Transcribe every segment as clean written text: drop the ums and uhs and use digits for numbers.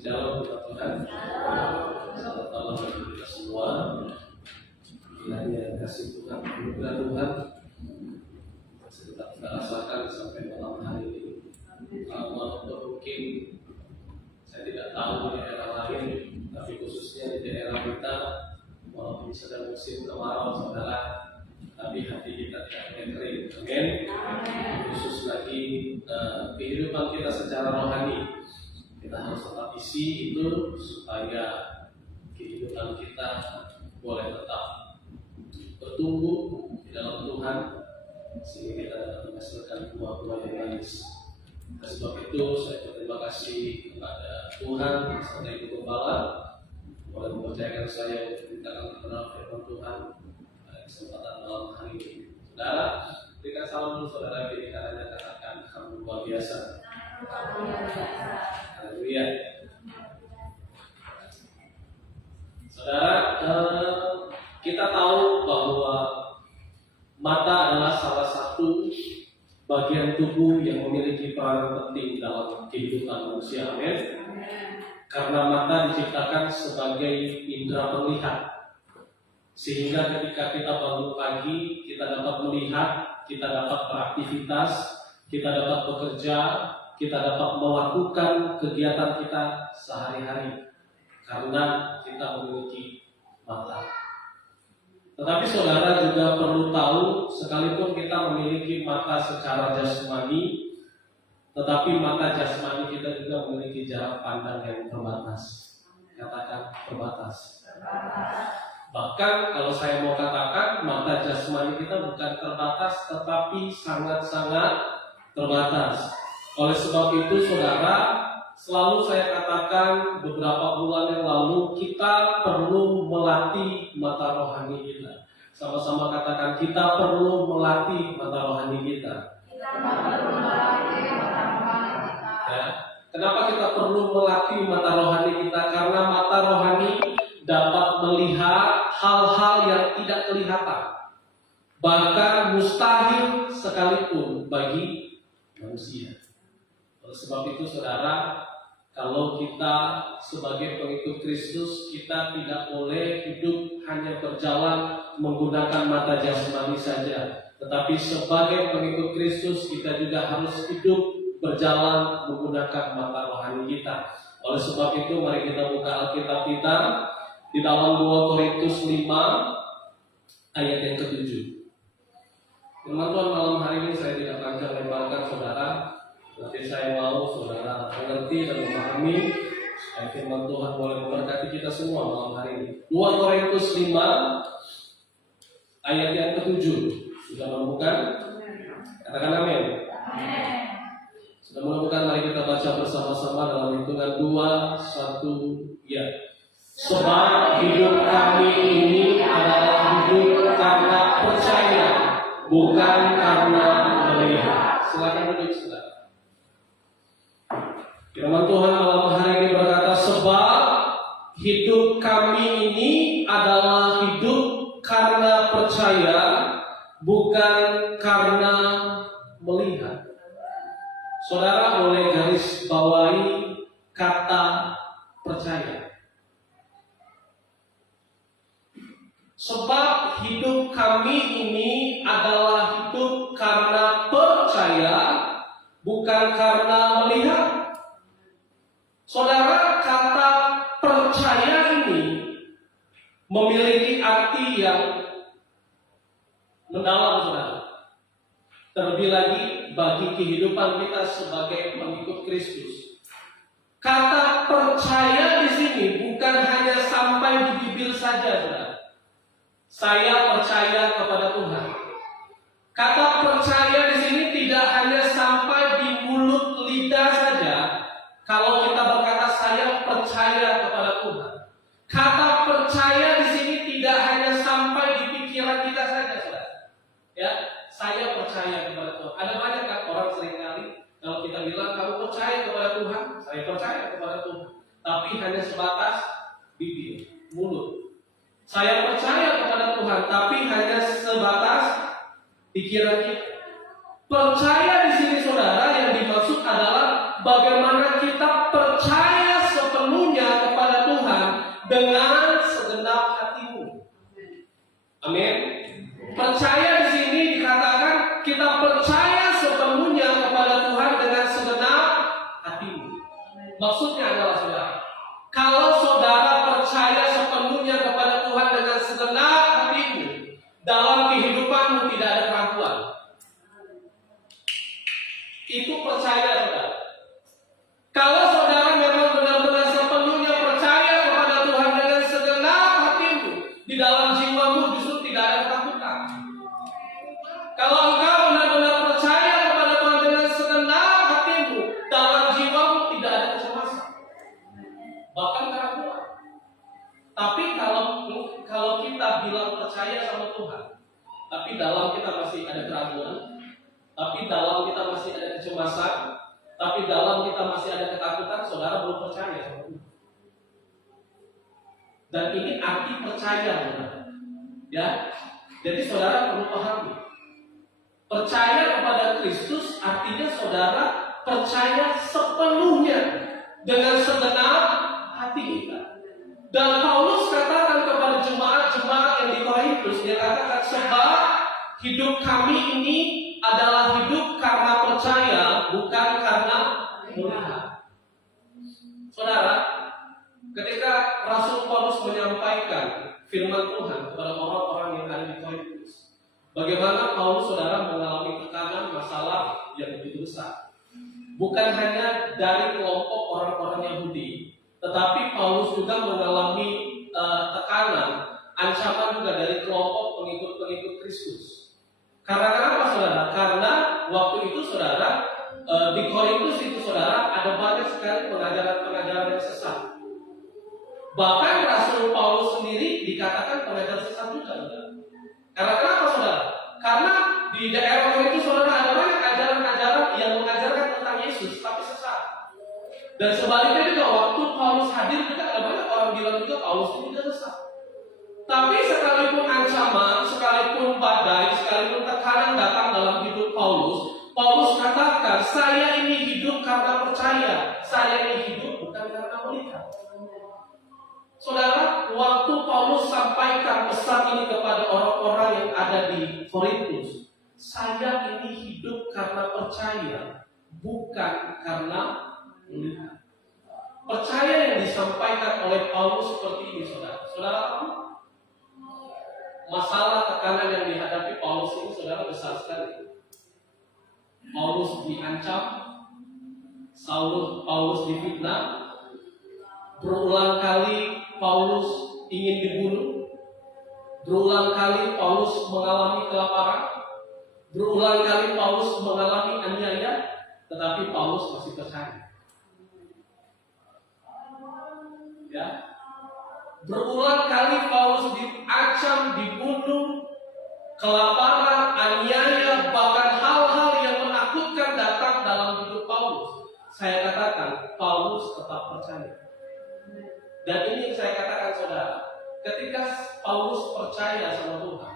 Shalom Tuhan. Selamat malam bagi kita semua. Kiranya kasih Tuhan, anugerah Tuhan masih tetap kita rasakan sampai malam hari ini. Walaupun mungkin saya tidak tahu di daerah lain, tapi khususnya di daerah kita, walaupun sedang musim kemarau, saudara, tapi hati kita tidak boleh kering. Amin. Khusus lagi kehidupan kita secara rohani, kita harus tetap isi itu supaya kehidupan kita boleh tetap bertumbuh di dalam Tuhan, sehingga kita dapat menghasilkan buah-buah yang manis. Oleh sebab itu saya berterima kasih kepada Tuhan serta Ibu Gembala boleh mempercayakan saya untuk menceritakan kebenaran firman Tuhan pada kesempatan malam hari ini. Saudara, berikan salam dulu saudara, jadi karena katakan kamu luar biasa. Haleluya. Saudara, kita tahu bahwa mata adalah salah satu bagian tubuh yang memiliki peran penting dalam kehidupan manusia. Amin. Karena mata diciptakan sebagai indera melihat, sehingga ketika kita bangun pagi, kita dapat melihat, kita dapat beraktivitas, kita dapat bekerja, kita dapat melakukan kegiatan kita sehari-hari karena kita memiliki mata. Tetapi saudara juga perlu tahu, sekalipun kita memiliki mata secara jasmani, tetapi mata jasmani kita juga memiliki jarak pandang yang terbatas. Katakan terbatas. Bahkan kalau saya mau katakan, mata jasmani kita bukan terbatas, tetapi sangat-sangat terbatas. Oleh sebab itu saudara, selalu saya katakan beberapa bulan yang lalu, kita perlu melatih mata rohani kita. Sama-sama katakan, kita perlu melatih mata rohani kita. Ya. Kenapa kita perlu melatih mata rohani kita? Karena mata rohani dapat melihat hal-hal yang tidak kelihatan, bahkan mustahil sekalipun bagi manusia. Oleh sebab itu saudara, kalau kita sebagai pengikut Kristus, kita tidak boleh hidup hanya berjalan menggunakan mata jasmani saja, tetapi sebagai pengikut Kristus kita juga harus hidup berjalan menggunakan mata rohani kita. Oleh sebab itu mari kita buka Alkitab kita di dalam 2 Korintus 5 ayat yang ke-7. Firman Tuhan malam hari ini saya tidak panjang lebarkan saudara, tapi saya mau saudara mengerti dan memahami supaya firman Tuhan boleh memberkati kita semua malam hari ini. 2 Korintus 5 ayat yang ke-7. Sudah menemukan? Katakan amin. Sudah menemukan? Mari kita baca bersama-sama dalam hitungan 2, 1, ya. Sebab hidup kami ini adalah hidup karena percaya, bukan karena melihat. Silakan duduk saudara. Firman Tuhan malam hari ini berkata, sebab hidup kami ini adalah hidup karena percaya, bukan karena melihat. Saudara boleh garis bawahi kata percaya. Sebab hidup kami ini adalah hidup karena percaya, bukan karena melihat. Saudara, kata percaya ini memiliki arti yang mendalam, saudara. Terlebih lagi bagi kehidupan kita sebagai pengikut Kristus. Kata percaya di sini bukan hanya sampai di bibir saja, saudara. Saya percaya kepada Tuhan. Kata percaya di sini tidak hanya sampai di mulut lidah saja. Kalau kita berkata saya percaya kepada Tuhan, kata percaya di sini tidak hanya sampai di pikiran kita saja, saudara. Ya, saya percaya kepada Tuhan. Ada banyak kan orang seringkali kalau kita bilang kamu percaya kepada Tuhan, saya percaya kepada Tuhan, tapi hanya sebatas bibir, mulut. Saya percaya kepada Tuhan, tapi hanya sebatas pikiran kita. Percaya di sini saudara yang dimaksud adalah bagaimana kita percaya sepenuhnya Itu percaya, saudara. Kalau saudara memang benar-benar sepenuhnya percaya kepada Tuhan dengan segenap hatimu, di dalam jiwamu justru tidak ada ketakutan. Kalau engkau benar-benar percaya kepada Tuhan dengan segenap hatimu, dalam jiwamu tidak ada kecemasan, bahkan keraguan. Tapi kalau kita bilang percaya sama Tuhan, tapi dalam kita masih ada keraguan, tapi dalam kita masih ada kecemasan, tapi dalam kita masih ada ketakutan, saudara belum percaya sama Tuhan. Dan ini arti percaya, saudara. Ya, jadi saudara perlu pahami. Percaya kepada Kristus artinya saudara percaya sepenuhnya dengan segenap hati kita. Dan Paulus katakan kepada jemaat-jemaat yang di Korintus, dia katakan, sebab hidup kami ini adalah hidup karena percaya, bukan karena melihat. Saudara, ketika Rasul Paulus menyampaikan firman Tuhan kepada orang-orang yang ada di Korintus, bagaimana Paulus, saudara, mengalami tekanan masalah yang begitu besar. Bukan hanya dari kelompok orang-orang Yahudi, tetapi Paulus juga mengalami tekanan, ancaman juga dari kelompok pengikut-pengikut Kristus. Karena kenapa, saudara? Karena waktu itu, saudara, di Korintus itu, saudara, ada banyak sekali pengajaran-pengajaran yang sesat. Bahkan Rasul Paulus sendiri dikatakan pengajar sesat juga, saudara. Karena kenapa, saudara? Karena di daerah Korintus, saudara, ada banyak ajaran-ajaran yang mengajarkan tentang Yesus, tapi sesat. Dan sebaliknya juga waktu Paulus hadir juga ada banyak orang bilang juga Paulus itu juga sesat. Tapi sekalipun ancaman, sekalipun badai, sekalipun tekanan datang dalam hidup Paulus, Paulus katakan, saya ini hidup karena percaya, saya ini hidup bukan karena melihat. Saudara, waktu Paulus sampaikan pesan ini kepada orang-orang yang ada di Korintus, saya ini hidup karena percaya, bukan karena melihat. Percaya yang disampaikan oleh Paulus seperti ini, saudara. Saudara tahu, masalah tekanan yang dihadapi Paulus ini, saudara, besar sekali. Paulus diancam, Paulus difitnah, berulang kali Paulus ingin dibunuh, berulang kali Paulus mengalami kelaparan, berulang kali Paulus mengalami aniaya, tetapi Paulus masih percaya. Ya, berulang kali Paulus diancam, dibunuh, kelaparan, aniaya, bahkan hal-hal yang menakutkan datang dalam hidup Paulus. Saya katakan, Paulus tetap percaya. Dan ini saya katakan, saudara, ketika Paulus percaya sama Tuhan,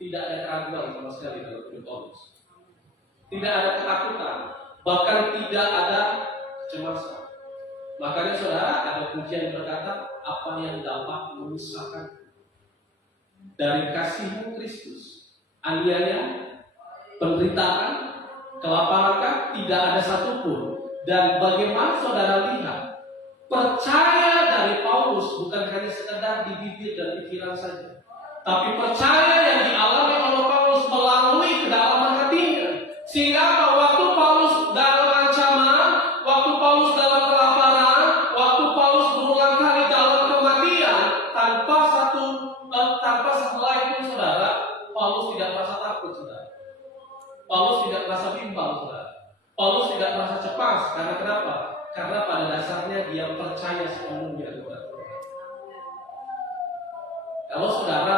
tidak ada keraguan sama sekali dalam hidup Paulus. Tidak ada ketakutan, bahkan tidak ada kecemasan. Makanya, saudara, ada pujian berkata, apa yang dapat memisahkan dari kasih-Mu Kristus? Aniaya, penderitaan, kelaparan, tidak ada satupun. Dan bagaimana saudara lihat, percaya dari Paulus bukan hanya sekedar di bibir dan pikiran saja, tapi percaya yang dialami oleh Paulus melalui kedalaman hatinya. Sehingga waktu Paulus dalam ancaman, waktu Paulus dalam kelaparan, waktu Paulus berulang kali dalam kematian, tanpa sehelai pun, saudara, Paulus tidak merasa takut, saudara. Paulus tidak merasa bimbang, saudara. Paulus tidak merasa cemas. Karena kenapa? Karena pada dasarnya dia percaya sepenuhnya kepada Tuhan. Kalau saudara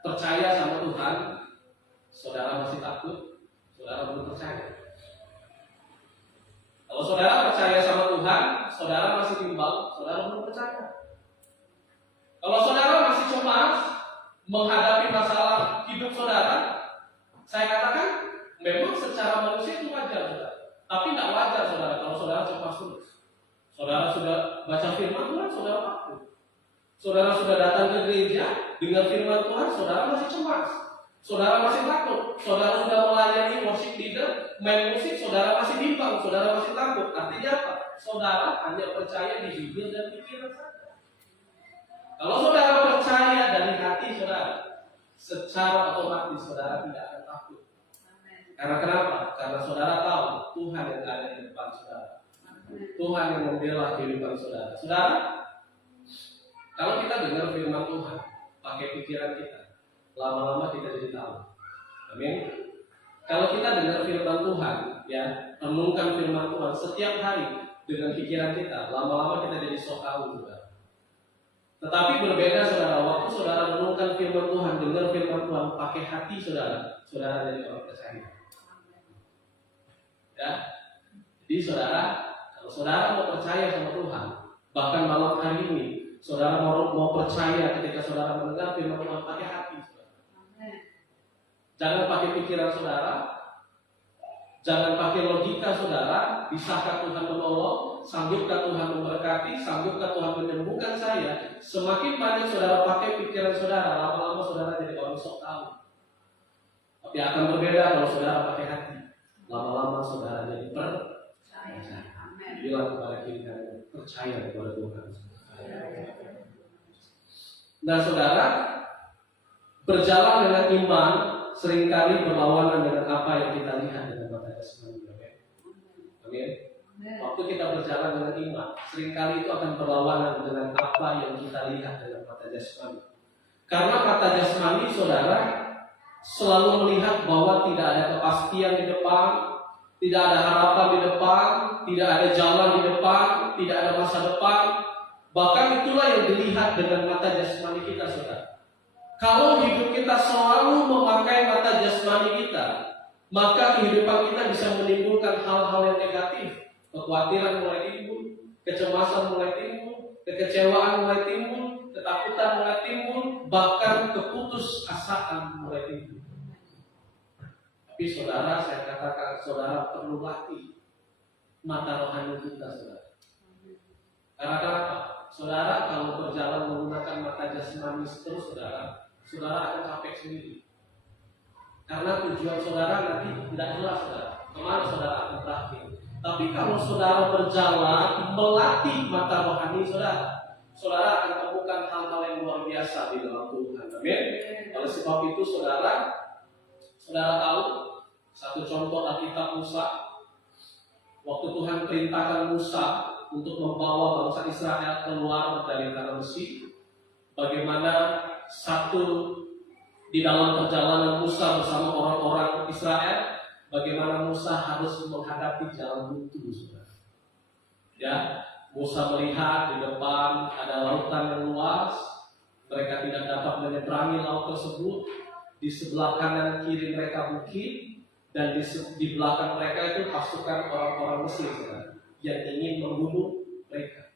percaya sama Tuhan, saudara masih takut, saudara belum percaya. Kalau saudara percaya sama Tuhan, saudara masih bimbang, saudara belum percaya. Kalau saudara masih cemas menghadapi masalah hidup saudara, saya katakan memang secara manusia itu wajar, saudara. Tapi tidak wajar, saudara, kalau saudara cemas terus. Saudara sudah baca firman Tuhan, saudara takut. Saudara sudah datang ke gereja dengan firman Tuhan, saudara masih cemas. Saudara masih takut. Saudara sudah melayani worship leader, main musik, saudara masih bimbang, saudara masih takut. Artinya apa? Saudara hanya percaya di bibir dan pikiran saja. Kalau saudara percaya dari hati saudara, secara otomatis saudara tidak akan takut. Karena kenapa? Karena saudara tahu Tuhan yang ada di depan saudara. Tuhan yang membela kehidupan saudara. Saudara, kalau kita dengar firman Tuhan, pakai pikiran kita, lama-lama kita jadi tahu. Amin. Kalau kita dengar firman Tuhan, ya, renungkan firman Tuhan setiap hari dengan pikiran kita, lama-lama kita jadi sok tahu, saudara. Tetapi berbeda, saudara, waktu saudara renungkan firman Tuhan, dengar firman Tuhan, pakai hati saudara, saudara jadi orang percaya. Ya, jadi saudara, kalau saudara mau percaya sama Tuhan, bahkan malam hari ini, saudara mau percaya ketika saudara mendengar firman Tuhan, pakai hati, saudara. Jangan pakai pikiran saudara, jangan pakai logika saudara. Bisakah Tuhan menolong? Sanggupkah Tuhan memberkati? Sanggupkah Tuhan menyembuhkan saya? Semakin banyak saudara pakai pikiran saudara, lama-lama saudara jadi orang sok tahu. Tapi akan berbeda kalau saudara pakai hati. Lama-lama saudara jadi percaya. Bilang kepada kita, percaya kepada Tuhan. Nah saudara, berjalan dengan iman seringkali berlawanan dengan apa yang kita lihat dengan mata jasmani. Amin. Waktu kita berjalan dengan iman, seringkali itu akan berlawanan dengan apa yang kita lihat dengan mata jasmani. Karena mata jasmani saudara selalu melihat bahwa tidak ada kepastian di depan, tidak ada harapan di depan, tidak ada jalan di depan, tidak ada masa depan. Bahkan itulah yang dilihat dengan mata jasmani kita, saudara. Kalau hidup kita selalu memakai mata jasmani kita, maka kehidupan kita bisa menimbulkan hal-hal yang negatif. Kekhawatiran mulai timbul, kecemasan mulai timbul, kekecewaan mulai timbul, ketakutan mulai timbul, bahkan keputusasaan mulai timbul. Tapi saudara, saya katakan saudara perlu latih mata rohani kita, saudara. Karena apa? Saudara kalau berjalan menggunakan mata jasmani terus, saudara akan capek sendiri. Karena tujuan saudara nanti tidak jelas, saudara. Kemana saudara akan berakhir? Tapi kalau saudara berjalan melatih mata rohani saudara akan temukan hal-hal yang luar biasa di dalam Tuhan. Amin. Oleh sebab itu saudara tahu satu contoh Alkitab Musa. Waktu Tuhan perintahkan Musa untuk membawa bangsa Israel keluar dari tanah Mesir, bagaimana di dalam perjalanan Musa bersama orang-orang Israel, bagaimana Musa harus menghadapi jalan buntu, saudara. Ya, Musa melihat di depan ada lautan yang luas, mereka tidak dapat menyeberangi laut tersebut. Di sebelah kanan kiri mereka bukit, dan di belakang mereka itu pasukan orang-orang Mesir, saudara, yang ingin membunuh mereka.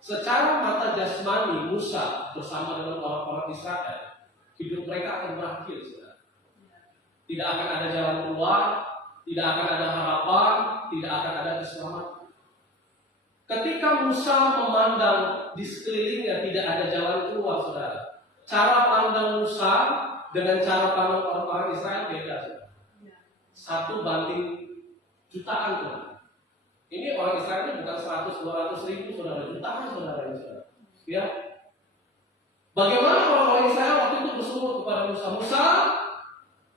Secara mata jasmani Musa bersama dengan orang-orang Israel, hidup mereka akan berakhir, saudara. Tidak akan ada jalan keluar, tidak akan ada harapan, tidak akan ada keselamatan. Ketika Musa memandang di sekelilingnya tidak ada jalan keluar, saudara, cara pandang Musa dengan cara pandang orang-orang Israel beda, saudara. 1:jutaan, saudara. Ini orang Israel ini bukan 100-200 ribu, saudara, jutaan, saudara. Ya. Bagaimana orang-orang Israel waktu itu berseru kepada Musa, Musa,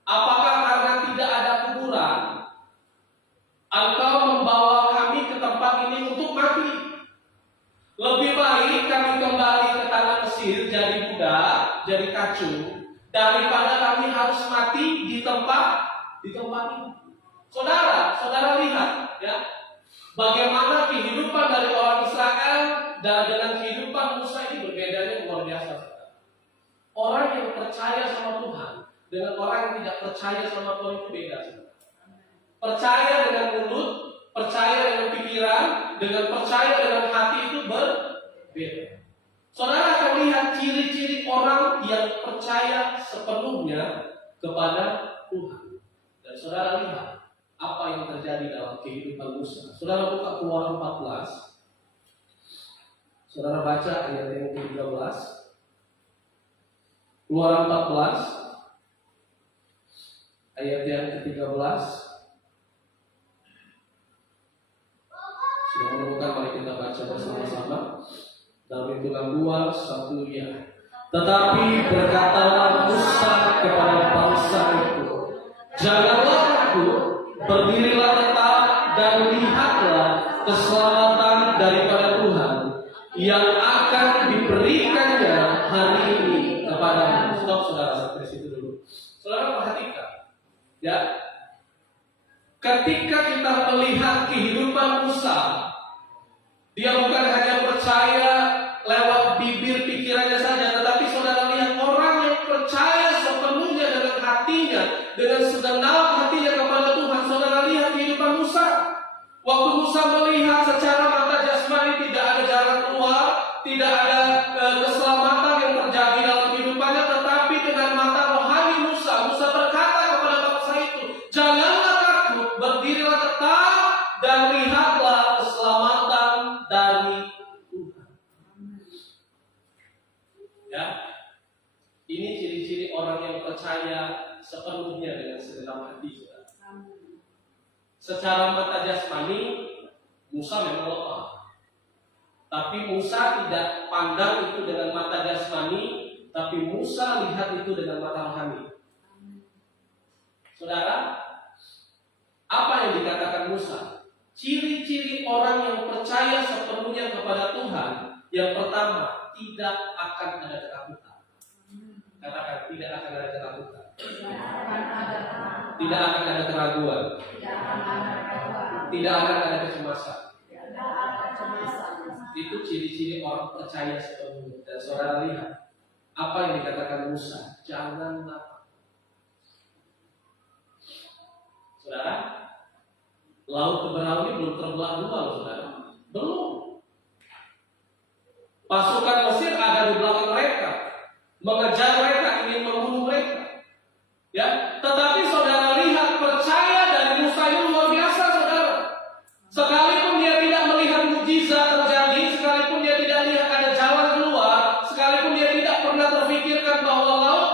apakah karena tidak ada kuburan, engkau membawa kami ke tempat ini untuk mati? Lebih baik kami kembali ke tanah Mesir jadi budak, jadi kacung, daripada kami harus mati di tempat ini. Saudara lihat, ya, bagaimana kehidupan dari orang Israel dan dengan kehidupan Musa ini berbedanya luar biasa. Orang yang percaya sama Tuhan dengan orang yang tidak percaya sama Tuhan itu beda. Percaya dengan mulut, percaya dengan pikiran, dengan percaya dengan hati itu berbeda. Saudara akan lihat ciri-ciri orang yang percaya sepenuhnya kepada Tuhan. Dan saudara lihat apa yang terjadi dalam kehidupan Musa. Saudara buka Keluaran 14. Saudara baca ayat yang ke-13. Keluaran 14 ayat yang ke-13. Sudah menemukan, mari kita baca bersama-sama. Dalam hitungan 2, 1, ya. Tetapi berkatalah Musa kepada bangsa itu, janganlah takut, berdirilah tetap keselamatan daripada Tuhan yang akan diberikannya hari ini kepadamu. Stop saudara, sampai situ dulu. Saudara perhatikan, ya. Ketika kita melihat kehidupan Musa, dia bukan hanya percaya lewat bibir pikirannya saja, tetapi saudara lihat orang yang percaya sepenuhnya dengan hatinya, dengan segenap hatinya kepada Tuhan. Saudara lihat kehidupan Musa. Waktu Musa melihat secara mata jasmani tidak ada jalan keluar, tidak ada keselamatan yang terjadi dalam kehidupannya, tetapi dengan mata rohani Musa berkata kepada bangsa itu, janganlah takut, berdirilah tetap dan lihatlah keselamatan dari Tuhan. Ya, ini ciri-ciri orang yang percaya sepenuhnya dengan segenap hati. Secara mata jasmani, Musa memang lemah. Tapi Musa tidak pandang itu dengan mata jasmani, tapi Musa lihat itu dengan mata rohani. Saudara, apa yang dikatakan Musa? Ciri-ciri orang yang percaya sepenuhnya kepada Tuhan. Yang pertama, tidak akan ada ketakutan. Katakan, tidak akan ada ketakutan. Tidak akan ada keraguan. Tidak akan ada kecemasan. Itu ciri-ciri orang percaya sepenuhnya. Dan saudara lihat apa yang dikatakan Musa, janganlah. Saudara, laut Teberau ini belum terbelah dua loh saudara. Belum. Pasukan Mesir ada di belakang mereka, mengejar mereka, ingin membunuh mereka. Ya, tetapi saudara lihat percaya dari Musa itu luar biasa, saudara. Sekalipun dia tidak melihat mukjizat terjadi, sekalipun dia tidak lihat ada jalan keluar, sekalipun dia tidak pernah terfikirkan bahwa laut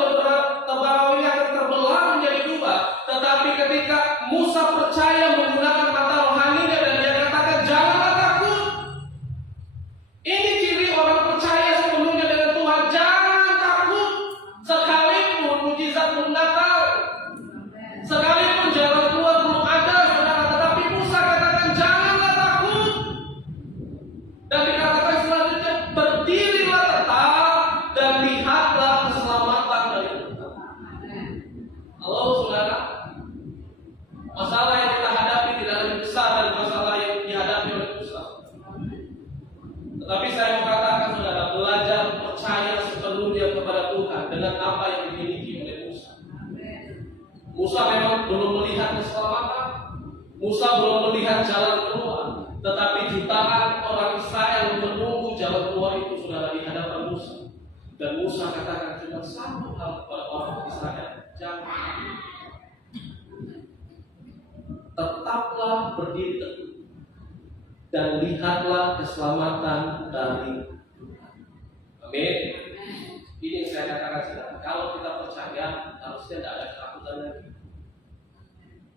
Teberau ini akan terbelah menjadi dua, tetapi ketika Musa percaya menggunakan mata rohaninya dan dia katakan janganlah takut. Ini ciri orang percaya sepenuhnya dengan Tuhan, jangan takut. Sekalipun mukjizat belum datang, sekalipun jalan keluar belum ada, saudara, tetapi Musa katakan janganlah takut. Dan dikatakan selanjutnya, berdirilah tetap dan lihatlah keselamatan dari Tuhan. Halo saudara, masalah yang kita hadapi tidak lebih besar dari masalah yang dihadapi oleh Musa. Tetapi saya mau katakan saudara, belajar percaya sepenuhnya kepada Tuhan dengan apa yang dimiliki oleh Musa. Musa memang belum melihat keselamatan, Musa belum melihat jalan keluar, tetapi jutaan orang Israel menunggu jalan keluar itu saudara di hadapan Musa. Dan Musa katakan cuma satu hal kepada orang Israel, jangan, tetaplah berdiri teguh dan lihatlah keselamatan dari Tuhan. Amin. Ini yang saya katakan saudara, kalau kita percaya harusnya tidak ada ketakutan lagi.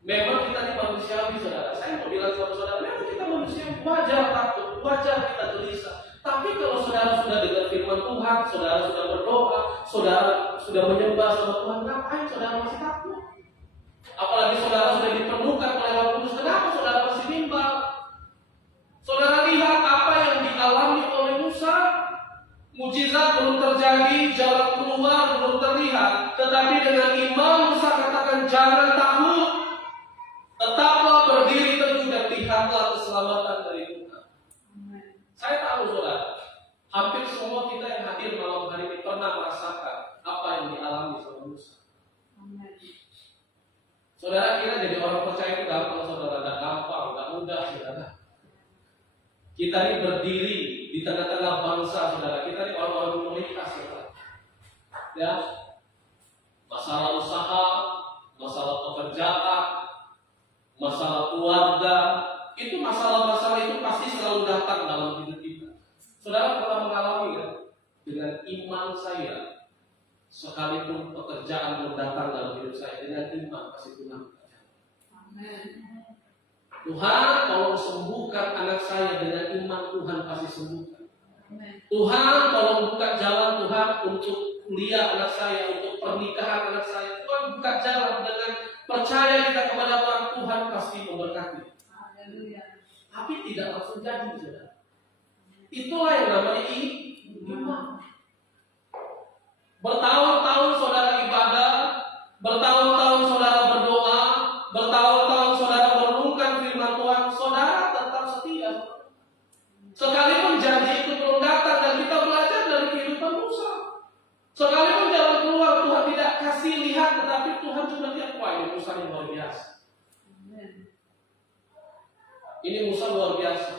Memang kita ini manusiawi saudara. Saya mau bilang sama saudara, memang kita manusia wajar takut, wajar kita gelisah. Tapi kalau saudara sudah dengar firman Tuhan, saudara sudah berdoa, saudara sudah menyembah sama Tuhan, ngapain saudara masih takut? Apalagi saudara sudah dipenuhkan oleh Roh Kudus, kenapa saudara masih bimbang? Saudara lihat apa yang dialami oleh Musa. Mukjizat belum terjadi, jalan keluar belum terlihat, tetapi dengan iman Musa katakan jangan takut, tetaplah berdiri teguh dan lihatlah keselamatan dari Tuhan. Saya tahu saudara, hampir semua kita yang hadir malam hari ini pernah merasakan apa yang dialami sama Musa. Saudara kira jadi orang percaya itu gampang saudara? Tidak gampang, tidak mudah saudara. Kita ini berdiri di tengah-tengah bangsa saudara. Kita ini orang-orang minoritas saudara. Ya, masalah usaha, masalah pekerjaan, masalah keluarga, itu masalah-masalah itu pasti selalu datang dalam hidup kita. Saudara pernah mengalami kan? Dengan iman saya, sekalipun pekerjaan belum datang dalam hidup saya, dengan iman pasti Tuhan. Amen. Tuhan tolong sembuhkan anak saya, dengan iman Tuhan pasti sembuhkan. Amen. Tuhan tolong buka jalan Tuhan untuk kuliah anak saya, untuk pernikahan anak saya. Tuhan buka jalan, dengan percaya kita kepada Tuhan, Tuhan pasti memberkati. Haleluya. tapi tidak langsung jadi, saudara. Itulah yang namanya iman. Bertahun-tahun saudara ibadah, bertahun-tahun saudara berdoa, bertahun-tahun saudara merenungkan firman Tuhan, saudara tetap setia. Sekalipun janji itu belum datang, dan kita belajar dari kehidupan Musa. Sekalipun jalan keluar Tuhan tidak kasih lihat, tetapi Tuhan juga lihat, wah ini Musa yang luar biasa. Ini Musa luar biasa.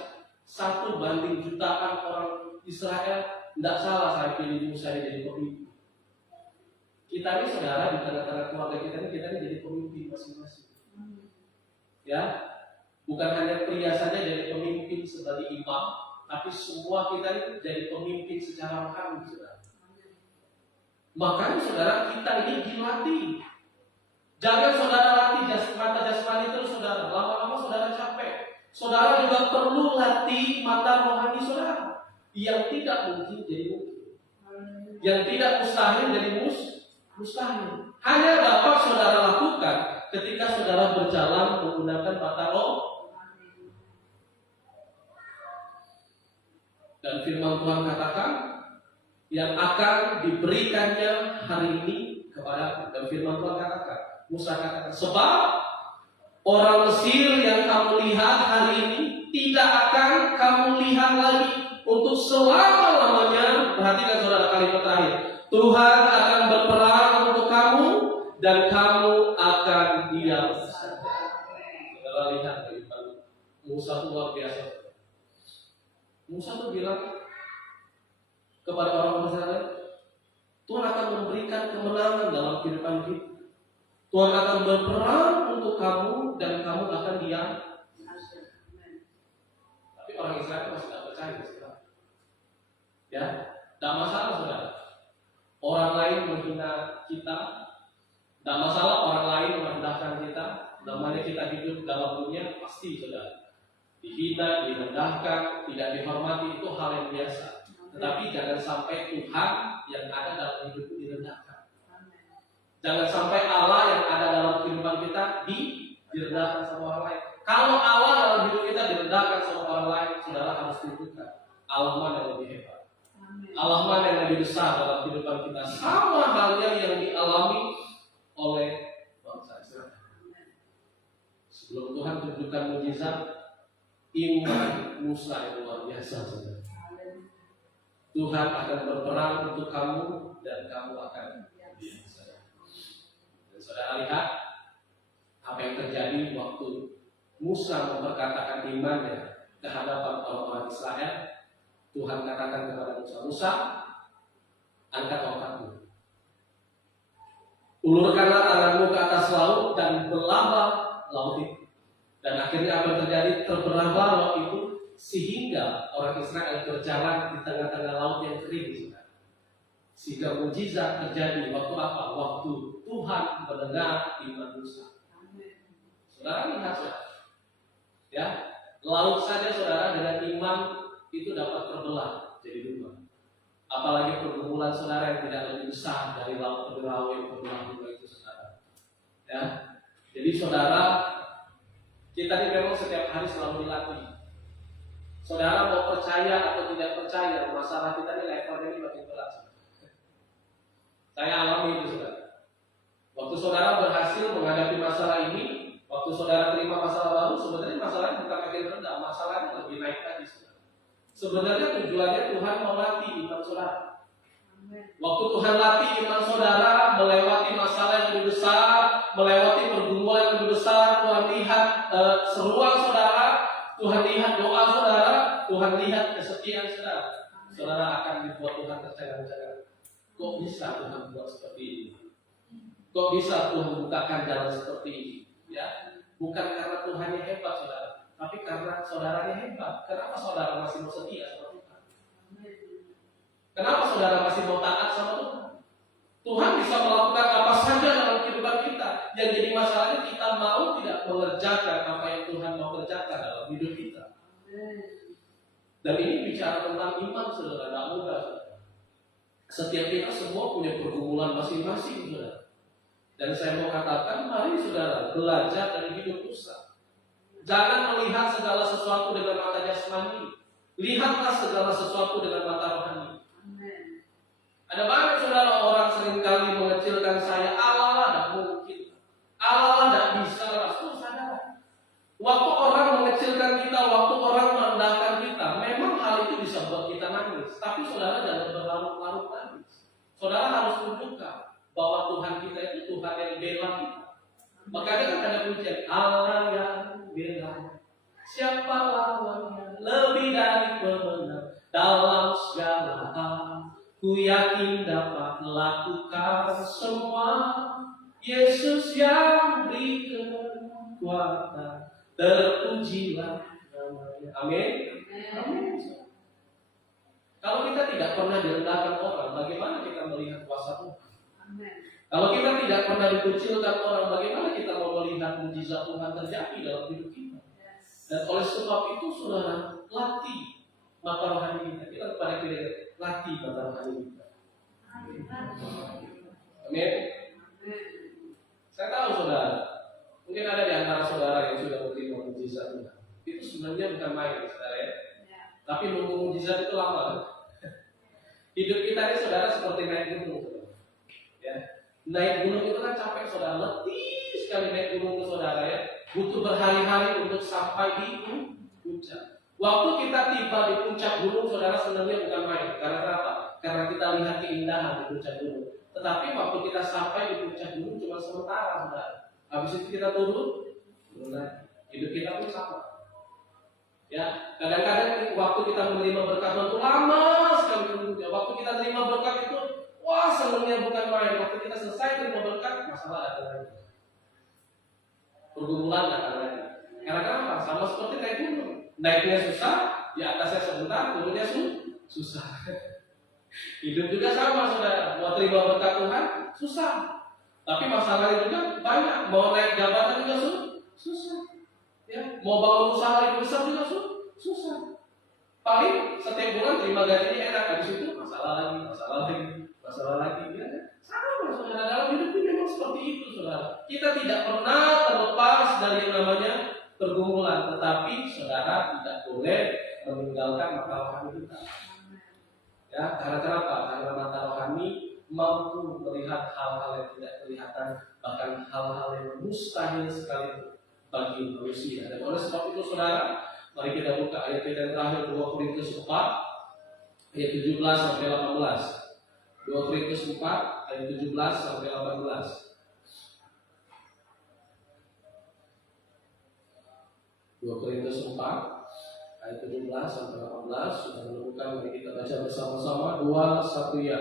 1 banding jutaan orang Israel, tidak salah saya pilih Musa jadi pemimpin. Kita ini saudara, di tengah-tengah keluarga kita ini jadi pemimpin masing-masing. Ya, bukan hanya pria saja jadi pemimpin sebagai imam, tapi semua kita ini jadi pemimpin secara rohani, saudara. Makanya saudara, kita ini dilatih. Jangan saudara latih mata jasmani terus, saudara. Lama-lama saudara capek. Saudara juga perlu latih mata rohani saudara. Yang tidak mungkin jadi mungkin. Yang tidak mustahil jadi mustahil. Hanya dapat saudara lakukan ketika saudara berjalan menggunakan mata roh. Dan firman Tuhan katakan, yang akan diberikannya hari ini kepada, dan firman Tuhan katakan, Musa katakan, sebab orang Mesir yang kamu lihat hari ini tidak akan kamu lihat lagi untuk selama-lamanya. Perhatikan saudara kalimat terakhir, Tuhan akan berperang untuk kamu dan kamu akan diam saja. Saudara lihat kehidupan Musa itu luar biasa. Musa itu bilang kepada orang Israel, Tuhan akan memberikan kemenangan dalam kehidupan kita. Tuhan akan berperang untuk kamu dan kamu akan diam. Tapi orang Israel masih tidak percaya sekarang. Ya, tidak masalah saudara. Orang lain menghina kita, tidak masalah orang lain merendahkan kita. Namanya kita hidup dalam dunia, pasti saudara, dihina, direndahkan, tidak dihormati, itu hal yang biasa. Tetapi jangan sampai Tuhan yang ada dalam hidupku direndahkan. Jangan sampai Allah yang ada dalam kehidupan kita direndahkan sama orang lain. Kalau Allah dalam hidup kita direndahkan sama orang lain, saudara harus tunjukkan Allah mana yang lebih hebat. Allah mana yang lebih besar dalam kehidupan kita. Sama halnya yang dialami oleh bangsa Israel. Sebelum Tuhan tunjukkan mujizat, iman Musa yang luar biasa, saudara. Tuhan akan berperang untuk kamu dan kamu akan diam saja. Dan saudara lihat apa yang terjadi waktu Musa memperkatakan imannya ke hadapan orang-orang Israel. Tuhan katakan kepada Musa, Musa, angkat tongkatmu, ulurkanlah tanganmu ke atas laut dan belahlah laut itu. Dan akhirnya apa yang terjadi? Terbelahlah laut itu sehingga orang Israel berjalan di tengah-tengah laut yang kering. Sehingga mujizat terjadi waktu apa? Waktu Tuhan mendengar iman Musa. Saudara lihat, saudara. Ya, laut saja saudara dengan iman itu dapat terbelah jadi dua. Apalagi pergumulan saudara yang tidak lebih besar dari laut Teberau yang terbelah dua itu, saudara. Ya, jadi saudara, kita ini memang setiap hari selalu dilatih. Saudara mau percaya atau tidak percaya, masalah kita ini levelnya ini makin berat. Saya alami itu, saudara. Waktu saudara berhasil menghadapi masalah ini, waktu saudara terima masalah baru, sebenarnya masalahnya bukan makin rendah, masalahnya lebih naik lagi, saudara. Sebenarnya tujuannya Tuhan mau latih iman saudara. Waktu Tuhan latih iman saudara melewati masalah yang lebih besar, melewati pergumulan yang lebih besar, Tuhan lihat seruan saudara, Tuhan lihat doa saudara, Tuhan lihat kesetiaan saudara. Saudara akan dibuat Tuhan tercengang-cengang. Kok bisa Tuhan buat seperti ini? Kok bisa Tuhan bukakan jalan seperti ini? Ya, bukan karena Tuhannya hebat saudara, tapi karena saudaranya hebat. Kenapa saudara masih mau setia sama Tuhan? Kenapa saudara masih mau taat sama Tuhan? Tuhan bisa melakukan apa saja dalam kehidupan kita. Yang jadi masalahnya kita mau tidak mengerjakan apa yang Tuhan mau kerjakan dalam hidup kita. Dan ini bicara tentang iman, saudara, tidak mudah, saudara. Setiap kita semua punya pergumulan masing-masing, saudara. Dan saya mau katakan, mari saudara belajar dari hidup Musa. Jangan melihat segala sesuatu dengan mata jasmani. Lihatlah segala sesuatu dengan mata rohani. Ada banyak saudara orang seringkali mengecilkan saya. Allah tidak mungkin. Allah tidak bisa. Saudara, waktu orang mengecilkan kita, waktu orang merendahkan kita, memang hal itu bisa buat kita nangis. Tapi saudara jangan berlarut-larut nangis. Saudara harus tunjukkan bahwa Tuhan kita itu Tuhan yang bela kita. Makanya kan ada pujian, Allah yang bela. Siapa lawannya? Lebih dari pemenang dalam segala hal. Ku yakin dapat melakukan semua. Yesus yang beri kekuatan, terpujilah namanya. Amin. Amin. Kalau kita tidak pernah direndahkan orang, bagaimana kita melihat kuasa Tuhan? Amin. Kalau kita tidak pernah dikucilkan orang, bagaimana kita mau melihat mujizat Tuhan terjadi dalam hidup kita? Dan oleh sebab itu, saudara, latih mata rohani kita. Kita kepada kita latih mata rohani kita. Amin. Saya tahu saudara, mungkin ada di antara saudara yang sudah menerima mujizat Tuhan. Itu sebenarnya bukan main, saudara ya. Tapi nunggu mujizat itu lama. Hidup kita ini saudara seperti naik gunung, saudara. Ya. Naik gunung itu kan capek saudara, letih sekali naik gunung itu saudara ya. Butuh berhari-hari untuk sampai di puncak. Waktu kita tiba di puncak gunung saudara sebenarnya bukan main. Karena apa? Karena kita lihat keindahan di puncak gunung. Tetapi waktu kita sampai di puncak gunung cuma sementara saudara. Habis itu kita turun lagi. Hidup kita pun sama. Ya, kadang-kadang waktu kita menerima berkat itu lama sekali menunggunya. Waktu kita terima berkat itu, wah senangnya bukan main. Waktu kita selesai terima berkat, masalah ada lagi. Pergumulan ada lagi. Karena kenapa? Sama seperti naik gunung. Naiknya susah, di atasnya sebentar, turunnya susah. Hidup juga sama saudara. Mau terima berkat Tuhan, susah. Tapi masalahnya juga banyak. Mau naik jabatan juga susah. Ya, mau bangun usaha yang besar juga susah. Paling setiap bulan terima gajinya enak, habis itu masalah lagi. Ya. Sama saudara, dalam hidup ini memang seperti itu saudara. Kita tidak pernah terlepas dari yang namanya pergumulan, tetapi saudara tidak boleh meninggalkan mata rohani kita. Ya, karena kenapa? Karena mata rohani mampu melihat hal-hal yang tidak kelihatan, bahkan hal-hal yang mustahil sekali bagi manusia. Dan oleh sebab itu saudara, mari kita buka ayat kita yang terakhir 2 Korintus 4 ayat 17 sampai 18. 2 Korintus 4 ayat 17 sampai 18. 2 Korintus 4 ayat 17 sampai 18 sudah menemukan, mari kita baca bersama-sama. 2, 1 ya.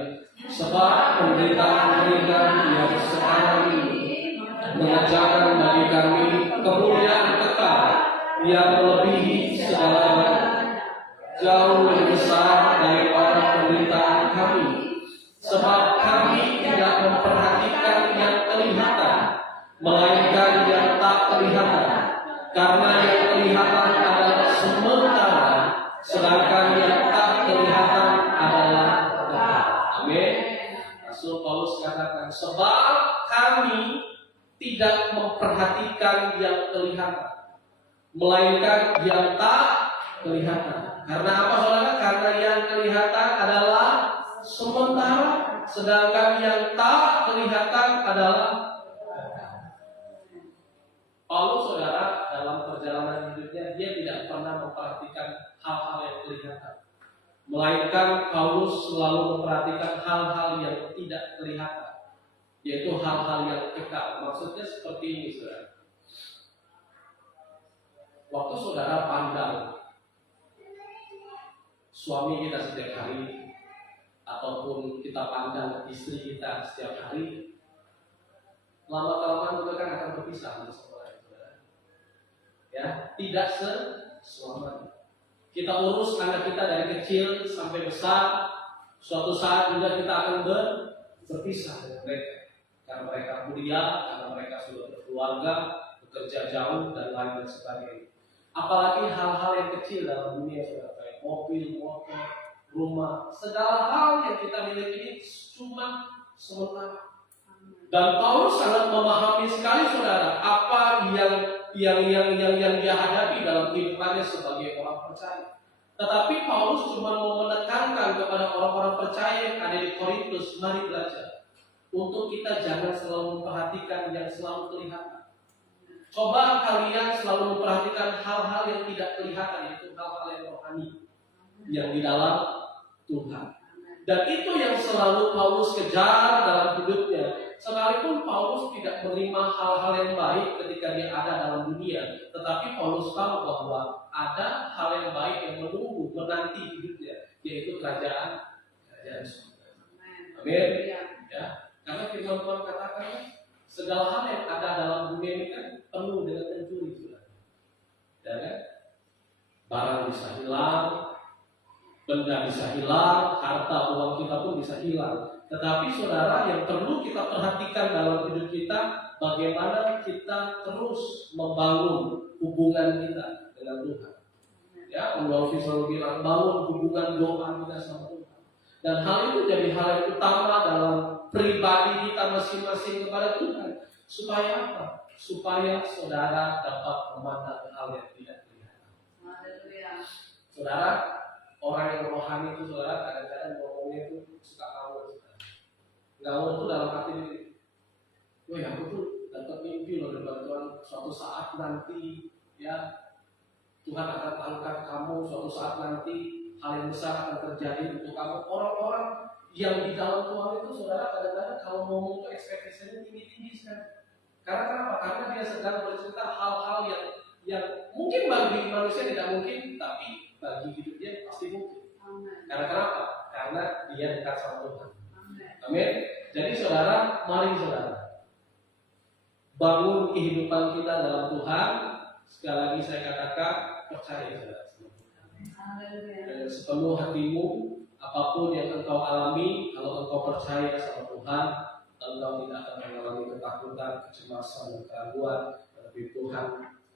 Sebab penderitaan yang sekarang ini mengajarkan bagi kami kemuliaan kekal yang melebihi segalanya, jauh lebih besar daripada penderitaan kami. Sebab kami tidak memperhatikan yang kelihatan, melainkan yang tak kelihatan. Karena yang kelihatan adalah sementara, sedangkan yang tak kelihatan adalah kekal. Amin. Rasul Paulus katakan, sebab kami tidak memperhatikan yang kelihatan, melainkan yang tak kelihatan. Karena apa saudara? Karena yang kelihatan adalah sementara, sedangkan yang tak kelihatan adalah Paulus saudara dalam perjalanan hidupnya dia tidak pernah memperhatikan hal-hal yang kelihatan, melainkan Paulus selalu memperhatikan hal-hal yang tidak kelihatan, yaitu hal-hal yang kekal. Maksudnya seperti ini saudara. Waktu saudara pandang suami kita setiap hari, ataupun kita pandang istri kita setiap hari, lama-kelamaan juga kan akan berpisah dengan saudara. Ya, tidak selamanya. Kita urus anak kita dari kecil sampai besar, suatu saat juga kita akan berpisah dengan mereka. Karena mereka kuliah, karena mereka sudah berkeluarga, bekerja jauh, dan lain sebagainya. Apalagi hal-hal yang kecil dalam dunia saudara, kayak mobil, motor, rumah, segala hal yang kita miliki ini cuma sementara. Dan Paulus sangat memahami sekali saudara apa yang dia hadapi. dalam kehidupannya sebagai orang percaya. Tetapi Paulus cuma mau menekankan kepada orang-orang percaya yang ada di Korintus, mari belajar untuk kita jangan selalu memperhatikan yang selalu kelihatan. Coba kalian selalu memperhatikan hal-hal yang tidak kelihatan, yaitu hal-hal yang rohani, yang di dalam Tuhan. Dan itu yang selalu Paulus kejar dalam hidupnya. Sekalipun Paulus tidak menerima hal-hal yang baik ketika dia ada dalam dunia, tetapi Paulus tahu bahwa ada hal yang baik yang menunggu, menanti hidupnya, yaitu kerajaan surga. Amin. Ya, karena firman Tuhan katakan segala hal yang ada dalam dunia ini kan penuh dengan pencuri. Dan barang bisa hilang, benda bisa hilang, harta uang kita pun bisa hilang. Tetapi saudara, yang perlu kita perhatikan dalam hidup kita, bagaimana kita terus membangun hubungan kita dengan Tuhan. Ya, Paulus selalu bilang bangun hubungan doa kita sama Tuhan. Dan hal itu jadi hal yang utama dalam pribadi kita masing-masing kepada Tuhan. Supaya apa? Supaya saudara dapat memandang hal yang tidak kelihatan. Saudara, orang yang rohani itu saudara kadang-kadang ngomongnya itu suka ngawur. Ngawur itu dalam arti ini, wah aku tuh dapat mimpi loh dari Tuhan, suatu saat nanti ya Tuhan akan angkat kamu, suatu saat nanti hal yang besar akan terjadi untuk kamu. Orang-orang yang di dalam Tuhan itu saudara kadang-kadang kalau ngomong itu ekspektasinya tinggi-tinggi sekali. Karena kenapa? Karena dia sedang bercerita hal-hal yang mungkin bagi manusia tidak mungkin, tapi bagi hidup dia pasti mungkin. Karena kenapa? Karena dia dekat sama Tuhan. Amin. Jadi saudara, mari saudara bangun kehidupan kita dalam Tuhan. Sekali lagi saya katakan, percaya saudara sama Tuhan. Dan sepenuh hatimu, apapun yang engkau alami, kalau engkau percaya sama Tuhan, engkau tidak akan mengalami ketakutan, kecemasan, dan keraguan. Tapi Tuhan,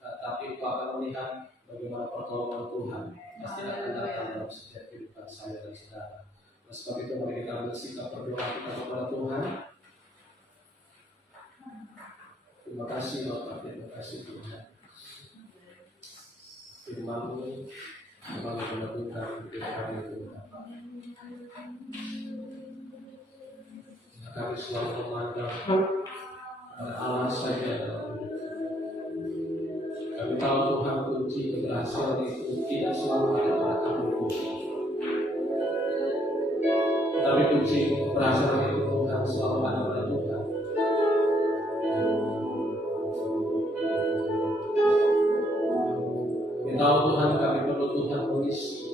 tapi engkau akan melihat bagaimana pertolongan Tuhan pasti akan datang dalam setiap kehidupan saya dan saudara. Nah, sebab itu mari kita bersikap berdoa kita kepada Tuhan. Terima kasih Bapak, terima kasih Tuhan. Firman-Mu memang menentukan hidup kami Tuhan. Kami selalu memandang pada Allah saja dalam hidup. Kami tahu Tuhan kunci keberhasilan itu tidak selalu ada pada kami Tuhan. Tapi kunci keberhasilan itu Tuhan selalu ada pada Tuhan. Kami tahu Tuhan kami perlu Tuhan mengisi